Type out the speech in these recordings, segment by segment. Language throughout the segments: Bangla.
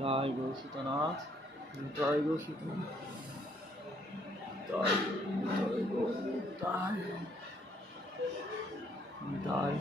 জয় গো সীতানাথ, জয় গো সীতানাথ, জয় গো জয়।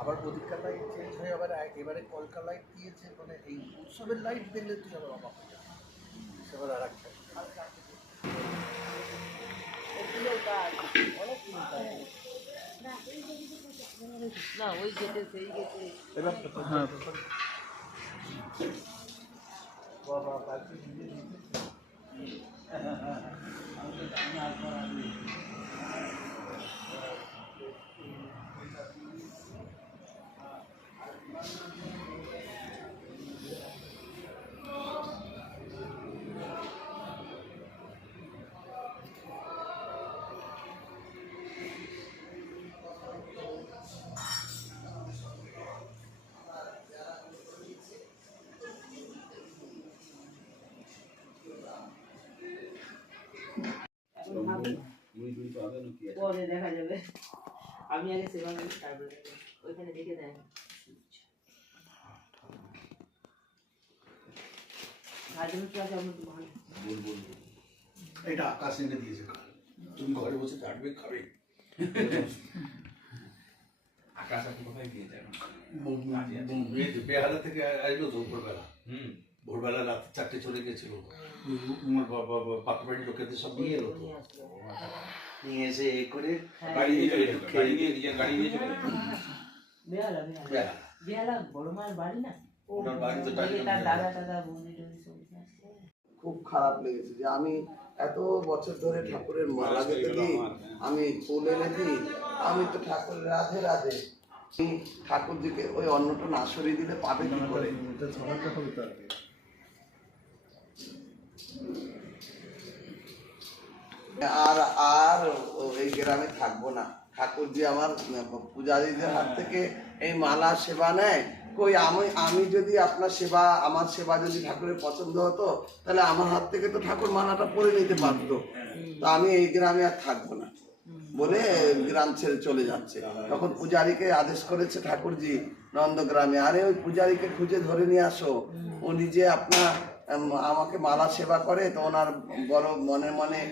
আবার প্রদীপকার লাইট চেঞ্জ হয়ে আবার এবারে কলকা লাইট দিয়েছে, মানে এই উৎসবের লাইট দেখলে তুই আবার অবাক হয়ে যাবে। সেবার আর একটা না ওই গেটে সেই গেটে পরে দেখা যাবে। আমি আগে সেবা করি, তারপরে ওইখানে দেখে দেয় এটা আকাশ এনে দিয়েছে, তুমি ঘরে বসে চাটবে খাবে। আকাশ আপনি কোথায় গিয়ে যান? বেহালা থেকে আসলো তো ভোরবেলা, ভোরবেলা রাত 4টে চলে গেছিল। পাকা বাড়ির লোকেদের সব নিয়ে এলো, নিয়ে এসে এ করে বেহালা বড় মায়ের বাড়ি না, খুব খারাপ লেগেছে যে আমি এত বছর ধরে ঠাকুরের মালা গেঁথে দিই, আমি ফুল এনে দিই, আমি তো ঠাকুর রাধে রাধে ঠাকুরজিকে ওই অন্নটা না সরিয়ে দিলে পাবে কি করে? আর আর এই গ্রামে থাকবো না। ঠাকুরজি আমার পূজারীদের হাত থেকে এই মালা সেবা নেয়। কই আমি যদি আপনার সেবা, আমার সেবা যদি ঠাকুরের পছন্দ হতো তাহলে আমার হাত থেকে তো ঠাকুর মালাটা পরে নিতে পারতো। তো আমি এই গ্রামে আর থাকবো না বলে গ্রাম ছেড়ে চলে যাচ্ছে। তখন পূজারীকে আদেশ করেছে ঠাকুরজি নন্দগ্রামে, আরে ওই পূজারীকে খুঁজে ধরে নিয়ে আসো, ও নিজে আপনার আমাকে মালা সেবা করে। তো ওনার বড় মনে মনে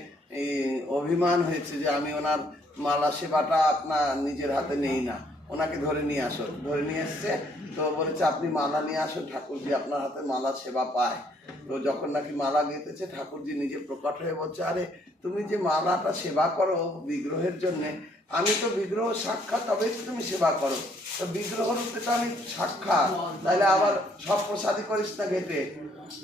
এই অভিমান হয়েছে যে আমি ওনার মালা সেবাটা আপনার নিজের হাতে নেই না, ওনাকে ধরে নিয়ে আসো। ধরে নিয়ে এসছে, তো বলেছে আপনি মালা নিয়ে আসো, ঠাকুরজি আপনার হাতে মালা সেবা পায়। তো যখন নাকি মালা গেঁথেছে, ঠাকুরজি নিজে প্রকট হয়ে বলছে, আরে তুমি যে মালাটা সেবা করো বিগ্রহের জন্যে, আমি তো বিগ্রহ সাক্ষাৎ, তবেই তো তুমি সেবা করো। তো বিগ্রহ রূপে তো আমি সাক্ষাৎ, তাহলে আবার সব প্রসাদই করিস না ঘেটে,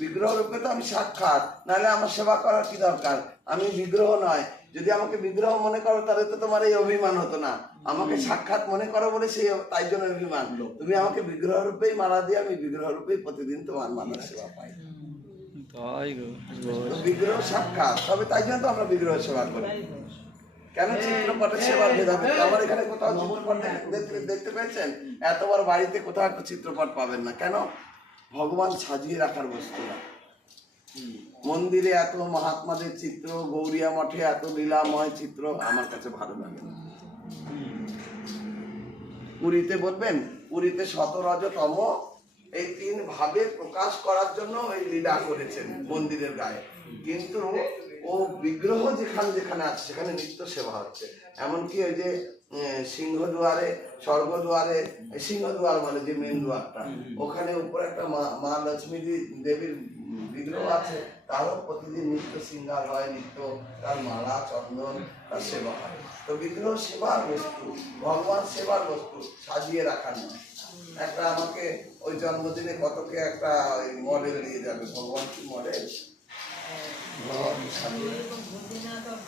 বিগ্রহ রূপে তো আমি সাক্ষাৎ, নাহলে আমার সেবা করার কি দরকার? আমি বিগ্রহ নয়, যদি আমাকে বিগ্রহ মনে করো তাহলে তো তোমার এই অভিমান হতো না। আমাকে সাক্ষাৎ মনে করো বলে সেই তাই জন্য অভিমান। তুমি আমাকে বিগ্রহ রূপেই মালা দিয়ে, আমি বিগ্রহ রূপেই প্রতিদিন তোমার মালার সেবা পাই। তাই গো তো বিগ্রহ সাক্ষাৎ, তবে তাই জন্য তো আমরা বিগ্রহ সেবা করি। কেন চিত্রপটের সেবার ভেদাভেদ? আমার এখানে কোথাও চিত্রপট দেখতে পেয়েছেন? এতবার বাড়িতে কোথাও একটা চিত্রপট পাবেন না। কেন? ভগবান সাজিয়ে রাখার বস্তু না। মন্দিরে এত মহাত্মাদের চিত্র, গৌরিয়া মঠে এত লীলাময় চিত্র আমার কাছে ভালো লাগে না। পুরীতে বলবেন, পুরীতে শতরজতম এই 3 ভাবে প্রকাশ করার জন্য এই লীলা করেছেন মন্দিরের গায়ে, কিন্তু ও বিগ্রহ যেখানে যেখানে আছে সেখানে নিত্য সেবা হচ্ছে। এমনকি ওই যে সিংহদুয়ারে, স্বর্গদুয়ারে, সিংহদুয়ার মানে যে মেন দুয়ারটা, ওখানে উপরে একটা মা লক্ষ্মী দেবীর বিগ্রহ আছে, তারও প্রতিদিন নিত্য শৃঙ্গার হয়, নিত্য তার মালা চন্দন তার সেবা হয়। তো বিগ্রহ সেবার বস্তু, ভগবান সেবার বস্তু, সাজিয়ে রাখার নয়। একটা আমাকে ওই জন্মদিনে কতকে একটা মডেল দিয়ে যাবে, ভগবান কি মডেল,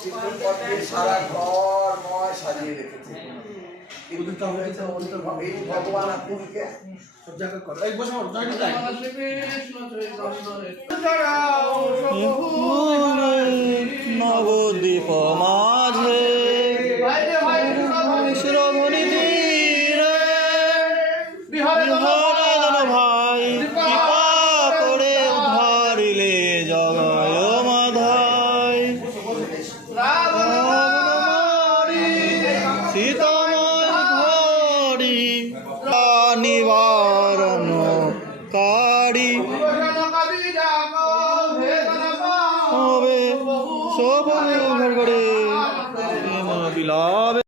চিত্রপট দিয়ে সারা ঘর ময় সাজিয়ে রেখেছে। কিন্তু এই ভগবান আপুকে নবদ্বীপ মাঝে শ্রবণী তীরে বিহারে ভাই কৃপা করে উদ্ধারিলে জগয় মাধায় সীতাময় নিবারণ কারি হবে সব ঘর করে বিলাবে